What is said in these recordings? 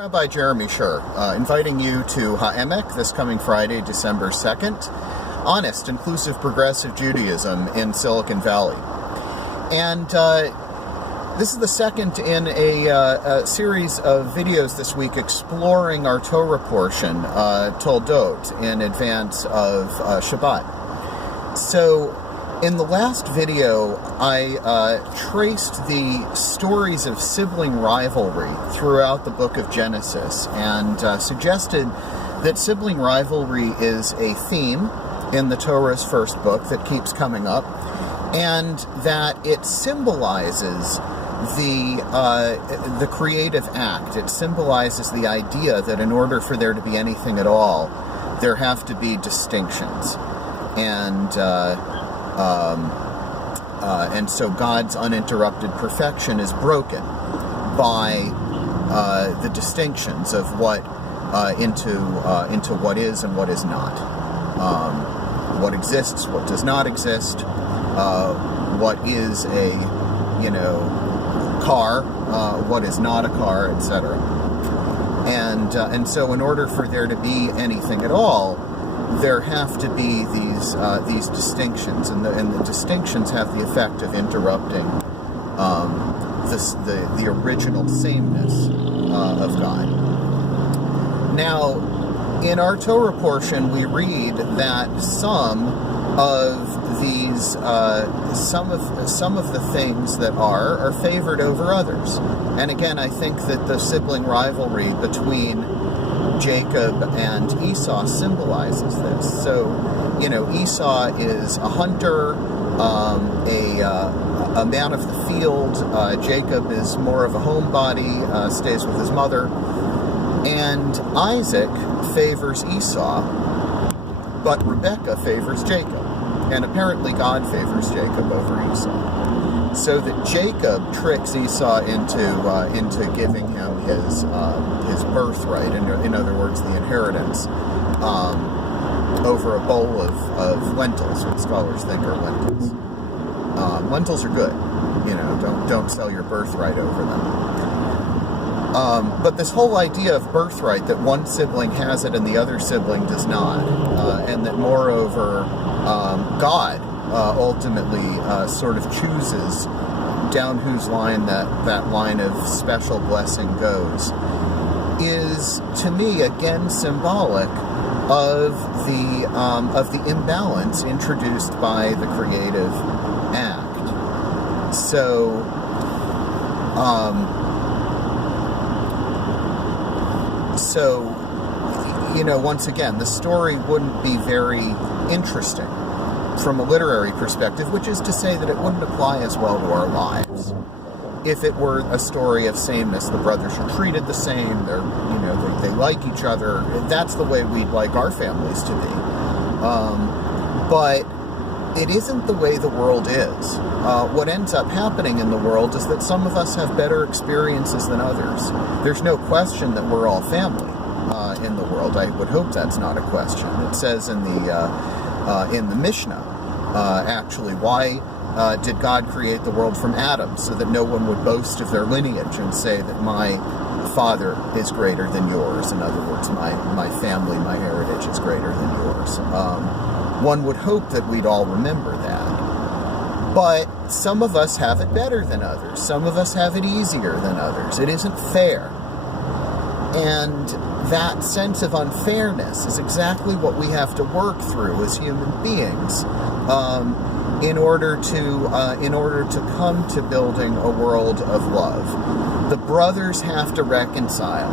Rabbi Jeremy Schur, inviting you to Ha'emek this coming Friday, December 2nd. Honest, inclusive, progressive Judaism in Silicon Valley. And this is the second in a series of videos this week exploring our Torah portion, Toldot, in advance of Shabbat. So, in the last video, I traced the stories of sibling rivalry throughout the book of Genesis and suggested that sibling rivalry is a theme in the Torah's first book that keeps coming up, and that it symbolizes the creative act. It symbolizes the idea that in order for there to be anything at all, there have to be distinctions. And so God's uninterrupted perfection is broken by the distinctions of what into what is and what is not, what exists, what does not exist, what is a car, what is not a car, etc. And so in order for there to be anything at all, there have to be these distinctions, and the distinctions have the effect of interrupting the original sameness of God. Now, in our Torah portion, we read that some of the things that are favored over others. And again, I think that the sibling rivalry between Jacob and Esau symbolizes this. So, Esau is a hunter, a man of the field. Jacob is more of a homebody, stays with his mother. And Isaac favors Esau, but Rebekah favors Jacob. And apparently God favors Jacob over Esau. So that Jacob tricks Esau into giving him his birthright, in other words, the inheritance, over a bowl of lentils, what scholars think are lentils. Lentils are good, don't sell your birthright over them. But this whole idea of birthright, that one sibling has it and the other sibling does not, and that moreover, God ultimately sort of chooses down whose line that line of special blessing goes, is to me again symbolic of the imbalance introduced by the creative act. So once again, the story wouldn't be very interesting from a literary perspective, which is to say that it wouldn't apply as well to our lives. If it were a story of sameness, the brothers are treated the same, they like each other, that's the way we'd like our families to be. But it isn't the way the world is. What ends up happening in the world is that some of us have better experiences than others. There's no question that we're all family in the world. I would hope that's not a question. It says in the Mishnah, actually, why did God create the world from Adam? So that no one would boast of their lineage and say that my father is greater than yours. In other words, my family, my heritage is greater than yours. One would hope that we'd all remember that. But some of us have it better than others. Some of us have it easier than others. It isn't fair. And that sense of unfairness is exactly what we have to work through as human beings in order to come to building a world of love. The brothers have to reconcile.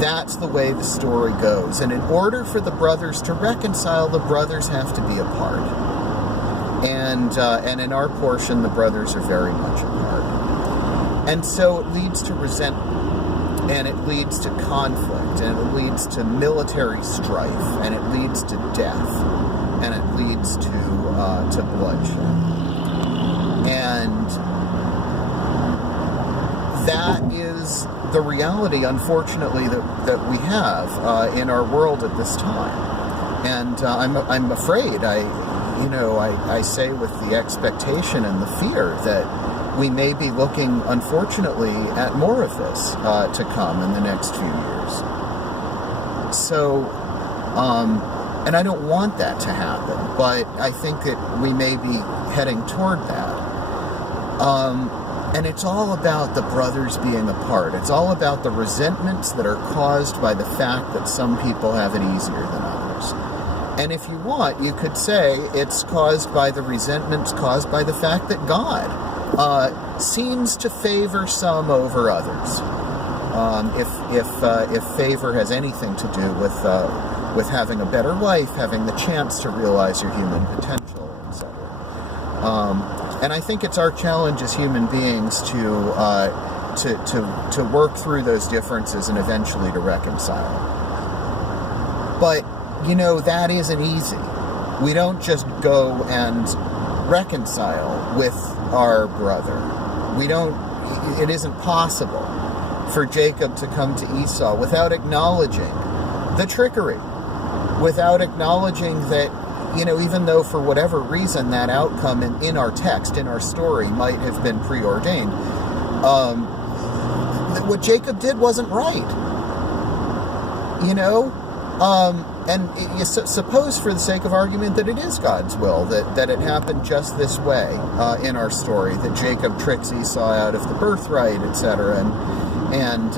That's the way the story goes. And in order for the brothers to reconcile, the brothers have to be apart. And in our portion, the brothers are very much apart. And so it leads to resentment. And it leads to conflict, and it leads to military strife, and it leads to death, and it leads to bloodshed. And that is the reality, unfortunately, that we have in our world at this time. And I'm afraid, I say with the expectation and the fear that we may be looking, unfortunately, at more of this to come in the next few years. So, and I don't want that to happen, but I think that we may be heading toward that. And it's all about the brothers being apart. It's all about the resentments that are caused by the fact that some people have it easier than others. And if you want, you could say it's caused by the resentments caused by the fact that God seems to favor some over others. If favor has anything to do with having a better life, having the chance to realize your human potential, etc. And I think it's our challenge as human beings to work through those differences and eventually to reconcile. But, that isn't easy. We don't just go and reconcile with our brother. It isn't possible for Jacob to come to Esau without acknowledging the trickery, without acknowledging that, even though for whatever reason that outcome in our text, in our story, might have been preordained, what Jacob did wasn't right. And suppose for the sake of argument that it is God's will, that it happened just this way in our story, that Jacob tricks Esau out of the birthright, etc., and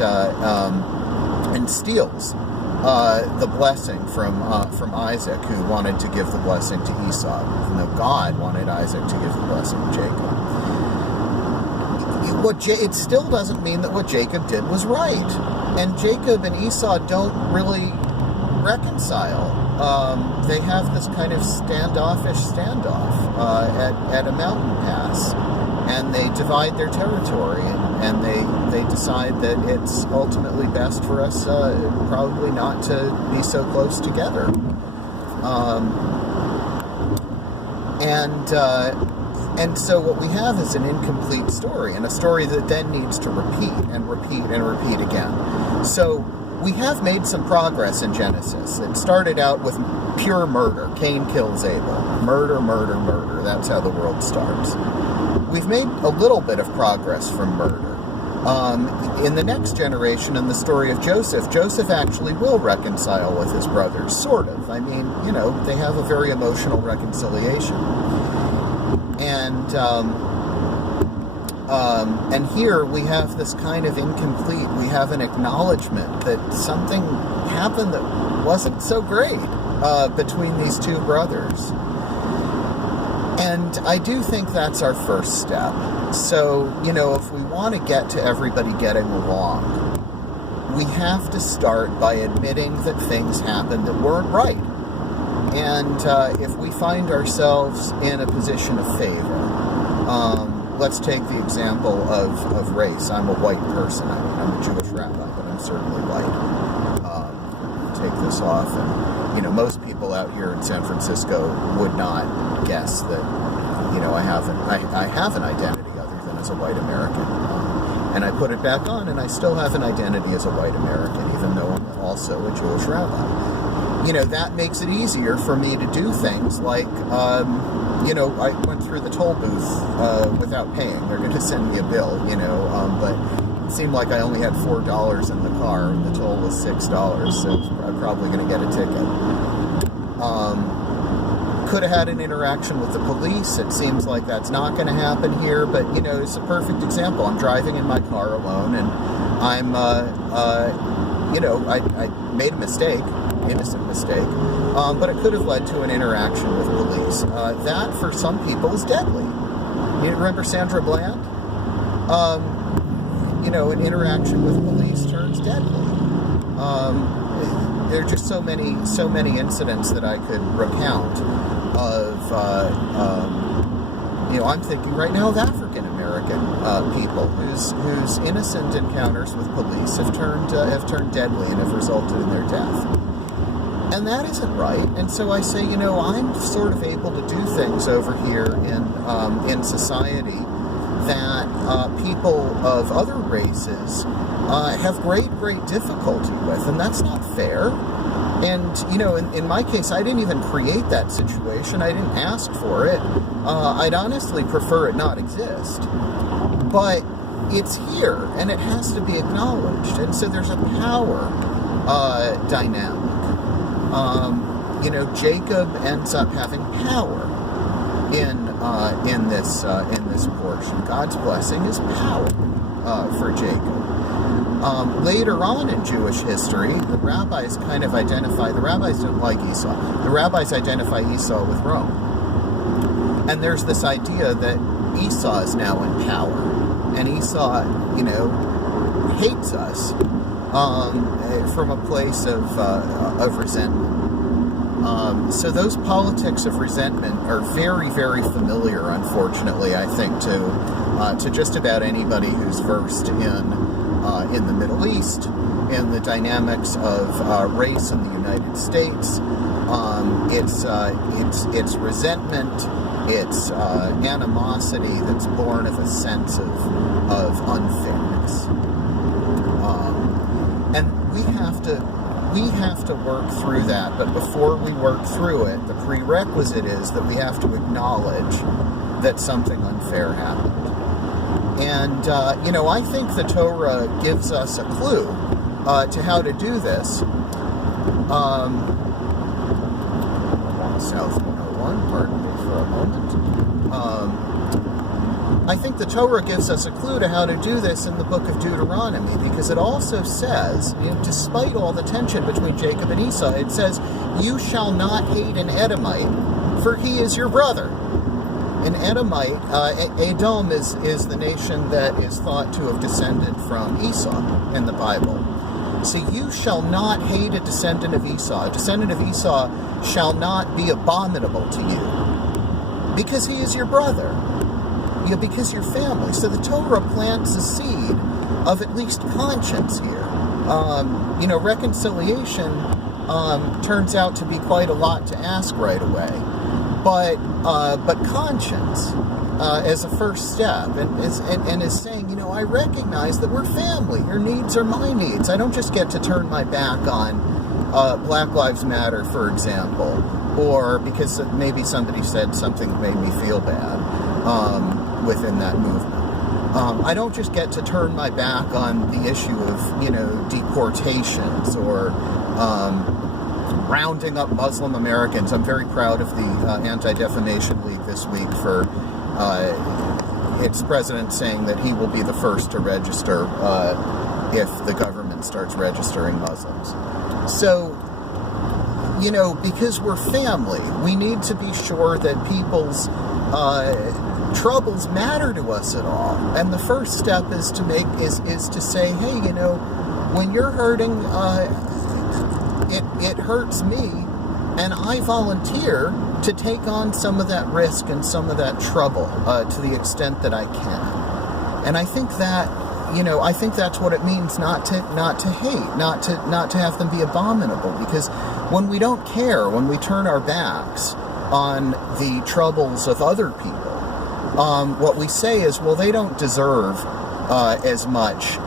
steals the blessing from Isaac, who wanted to give the blessing to Esau, even though God wanted Isaac to give the blessing to Jacob. It still doesn't mean that what Jacob did was right. And Jacob and Esau don't really reconcile. They have this kind of standoff at a mountain pass, and they divide their territory, and they decide that it's ultimately best for us probably not to be so close together. And so what we have is an incomplete story, and a story that then needs to repeat and repeat and repeat again. So we have made some progress in Genesis. It started out with pure murder. Cain kills Abel. Murder, murder, murder. That's how the world starts. We've made a little bit of progress from murder. In the next generation, in the story of Joseph actually will reconcile with his brothers, sort of. I mean, they have a very emotional reconciliation. And here we have this kind of incomplete. We have an acknowledgement that something happened that wasn't so great between these two brothers. And I do think that's our first step. So, if we want to get to everybody getting along, we have to start by admitting that things happened that weren't right. And if we find ourselves in a position of favor, let's take the example of race. I'm a white person. I mean, I'm a Jewish rabbi, but I'm certainly white. Take this off, and most people out here in San Francisco would not guess that I have an identity other than as a white American, and I put it back on, and I still have an identity as a white American, even though I'm also a Jewish rabbi. That makes it easier for me to do things like, I went through the toll booth without paying. They're going to send me a bill, but it seemed like I only had $4 in the car, and the toll was $6, so I'm probably going to get a ticket. Could have had an interaction with the police. It seems like that's not going to happen here, but, it's a perfect example. I'm driving in my car alone, and I'm, I made a mistake. Innocent mistake, but it could have led to an interaction with police. That, for some people, is deadly. You remember Sandra Bland? An interaction with police turns deadly. There are just so many incidents that I could recount of, I'm thinking right now of African American people whose innocent encounters with police have turned deadly and have resulted in their death. And that isn't right. And so I say, I'm sort of able to do things over here in society that people of other races have great difficulty with, and that's not fair. And, in my case, I didn't even create that situation. I didn't ask for it. I'd honestly prefer it not exist. but it's here, and it has to be acknowledged. And so there's a power dynamic. Jacob ends up having power in this portion. God's blessing is power for Jacob. Later on in Jewish history, the rabbis kind of identify, the rabbis don't like Esau, the rabbis identify Esau with Rome. And there's this idea that Esau is now in power, and Esau, hates us from a place of resentment. So those politics of resentment are very, very familiar, unfortunately, I think, to just about anybody who's versed in the Middle East, in the dynamics of race in the United States. It's resentment, it's animosity that's born of a sense of unfairness, and we have to work through that. But before we work through it, the prerequisite is that we have to acknowledge that something unfair happened. And, I think the Torah gives us a clue to how to do this. South 101, pardon me for a moment. I think the Torah gives us a clue to how to do this in the book of Deuteronomy, because it also says, despite all the tension between Jacob and Esau, it says, "You shall not hate an Edomite, for he is your brother." An Edomite, Edom is the nation that is thought to have descended from Esau in the Bible. So you shall not hate a descendant of Esau. A descendant of Esau shall not be abominable to you, because he is your brother, because you're family. So the Torah plants a seed of at least conscience here. Reconciliation turns out to be quite a lot to ask right away. But conscience as a first step, and is saying, I recognize that we're family. Your needs are my needs. I don't just get to turn my back on Black Lives Matter, for example, or because maybe somebody said something that made me feel bad within that movement. I don't just get to turn my back on the issue of, deportations or rounding up Muslim Americans. I'm very proud of the Anti-Defamation League this week for its president saying that he will be the first to register if the government starts registering Muslims. So, because we're family, we need to be sure that people's troubles matter to us at all. And the first step is to say, hey, when you're hurting, it hurts me, and I volunteer to take on some of that risk and some of that trouble to the extent that I can. And I think that, I think that's what it means not to hate, not to have them be abominable. Because when we don't care, when we turn our backs on the troubles of other people, what we say is, well, they don't deserve as much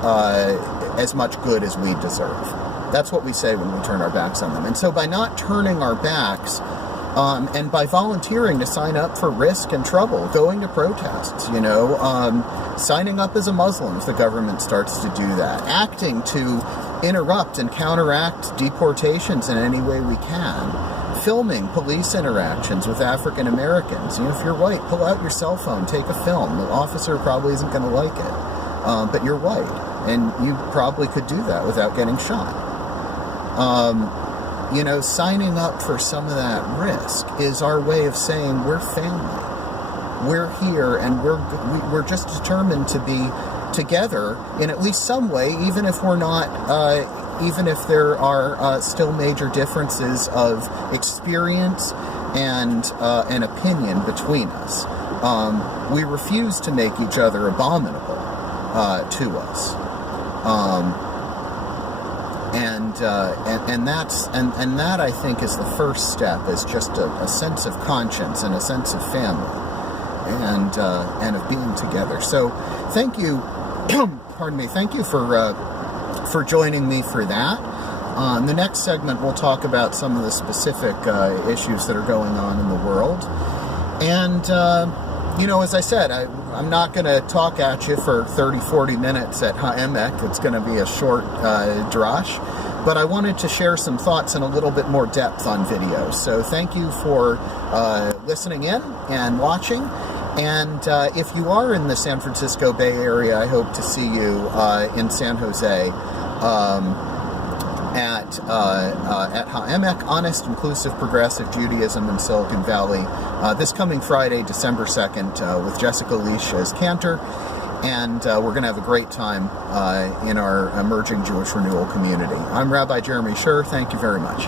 good as we deserve. That's what we say when we turn our backs on them. And so by not turning our backs, and by volunteering to sign up for risk and trouble, going to protests, signing up as a Muslim if the government starts to do that, acting to interrupt and counteract deportations in any way we can, filming police interactions with African Americans. If you're white, pull out your cell phone, take a film. The officer probably isn't going to like it, but you're white, and you probably could do that without getting shot. Signing up for some of that risk is our way of saying we're family. We're here, and we're just determined to be together in at least some way, even if we're not, even if there are still major differences of experience and an opinion between us. We refuse to make each other abominable to us. And that I think is the first step, is just a sense of conscience and a sense of family, and of being together. So, thank you, pardon me, thank you for joining me for that. In the next segment, we'll talk about some of the specific issues that are going on in the world, and as I said, I'm not going to talk at you for 30, 40 minutes at Ha'emek. It's going to be a short drash. But I wanted to share some thoughts in a little bit more depth on videos. So thank you for listening in and watching. And if you are in the San Francisco Bay Area, I hope to see you in San Jose at Ha'emek, Honest, Inclusive, Progressive Judaism in Silicon Valley, this coming Friday, December 2nd, with Jessica Leash as cantor. And we're going to have a great time in our emerging Jewish renewal community. I'm Rabbi Jeremy Scher. Thank you very much.